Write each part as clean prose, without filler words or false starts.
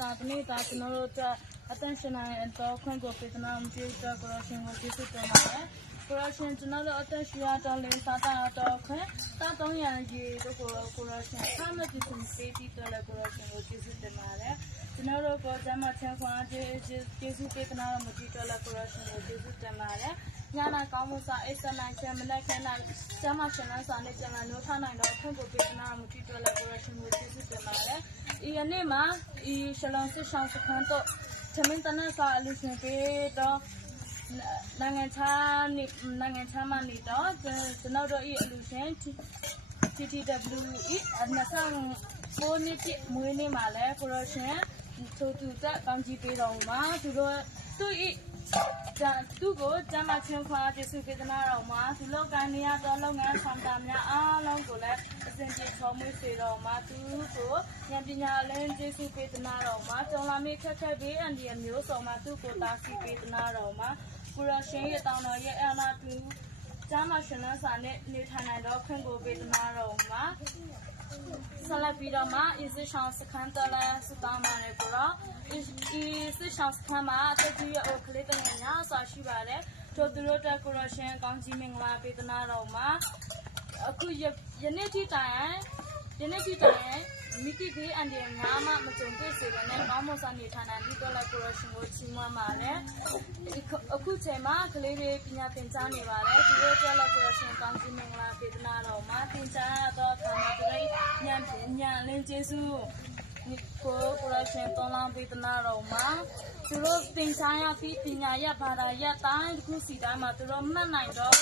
တာနေတာကျွန်တော်တို့အတန်းရှင်နိုင်တော့ခွင့်ကိုပေးနာမှုပြုတော့ကိုရရှင်ကိုကျေးဇူးတင်ပါတယ်ကိုရရှင်ကျွန်တော်တို့အတန်းရှိရတော့လေးစားတာတော့ခွင့်တာ300ရေတို့ကိုရရှင်အားမပြည့်စုံပေးပြီးတော့လည်းကိုရရှင်ကိုကျေးဇူးတင်ပါတယ်ကျွန်တော်တို့ကိုကျမချမ်းခွန်ကျေးဇူးပေးနာမှုပြုတော့လည်းကိုရရှင်ကိုကျေးဇူးတင်ပါတယ်ညနာကောင်းမှုစာအိစနိုင်ချမ်းမနဲ့ခဏကျမရှင်လန်းစာနဲ့ကျမနိုးထားနိုင်တော့ခွင့်ကိုပေးနာမှုပြုတော့လည်းကိုရရှင်ကိုကျေးဇူးတင်ပါတယ်ဒီနေ့မှာဒီရှလန်စစ်ဆောင်စခန်းတော့သမင်တနစာအလူရှင်ပေးတော့နိုင်ငံခြားမှာနေတော့ကျွန်တော်တို့ဤအလူရှင် TTWE အနဆောင်ကိုနေ့ပြမွေးနေ့မှာလဲကိုရရှင်သူတက်ကောင်းကြီးပေးတော်မှာသူတို့သူဤသူကိုကျမချင်းခွာကျေစုပေးသနာတော်မှာသူလောက်ကိုင်းနေရတော့လုပ်ငန်းဆောင်တာများအားလုံးကိုလည်းအစဉ်ပြေချောမွေးစေတော်မှာသူကိုဉာဏ်ပညာလင်းကျေစုပေးသနာတော်မှာကျော်လာမေခက်ခက်ပေးအန်ဒီမျိုးစုံမှာသူကိုတာစီပေးသနာတော်မှာကိုရရှင်ရဲ့တောင်းတော်ရဲ့အနာတူကျမရှင်လန်းစာနဲ့နေထိုင်နိုင်တော့ခွင့်ကိုပေးသနာတော်မှာဆလပီတော့မှာအစ်ဆောင်စခန်းတလဲစတောင်းမှာလေကိုတော့အစ်ဆောင်စခန်းမှာတတိယအိုကလေးတငယ်ညာစာရှိပါတယ်တို့သူတို့တက်ကိုရရှင်ကောင်းကြီးမင်္ဂလာပေးသနာတော်မှာအခုယနေ့ထိတိုင်မိတိဖေးအန်ဒီငါမမကြုံတွေ့စေတဲ့နဲ့ကောင်းမွန်စွာနေထိုင်နိုင်ပြီးတော့လည်းကိုရရှင်ကိုချီးမွမ်းပါတယ်အခုချိန်မှာကလေးတွေပညာသင်ကြားနေပါတယ်သူတို့တက်လည်းကိုရရှင်ကောင်းကြီးမင်္ဂလာပေးသနာတော်မှာသင်ကြားတော့ဌာနတွေညံလင်းကျေးဇူးကိုရရှင်တောင်းလာပေးသနာတော်မှာသူတို့သင်ကြားရပြီးပညာရဘာသာရတိုင်းတစ်ခုစီတိုင်းမှာသူတို့မှတ်နိုင်တော့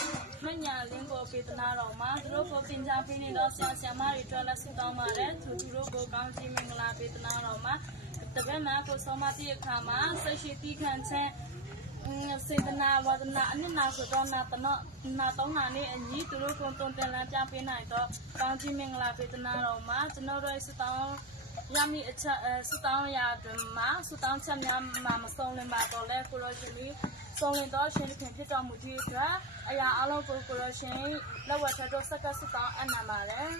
မညာလင်းကိုပေးသနာတော်မှာသူတို့ကိုသင်ကြားပေးနေတော့ဆရာမတွေအတွက်လည်းဆုတောင်းပါတယ်သူတို့ကိုကောင်းချီးမင်္ဂလာပေးသနာတော်မှာတပည့်မှာကိုစောမတိအခါမှာဆက်ရှိတိခံခြင်းစေတနာဝဒနာအနစ်နာဆိုတော့နာတော့နာနေအညီသူတို့ကိုတုံတန်လန်းပြပေးနိုင်တော့ကောင်းချီးမင်္ဂလာပေးသနာတော်မှာကျွန်တော်တို့ဆုတောင်းရမည်အချက်ဆုတောင်းရတွင်မှာဆုတောင်းချက်များမှာမဆုံးလင်ပါတော့လဲကိုရရှင်လေးဆုံးလင်တော့ရှင်ခင်ဖြစ်တော်မူသည့်အတွက်အရာအလုံးကိုရရှင်လက်ဝတ်ထတော့စက္ကဆုတောင်းအနံပါတယ်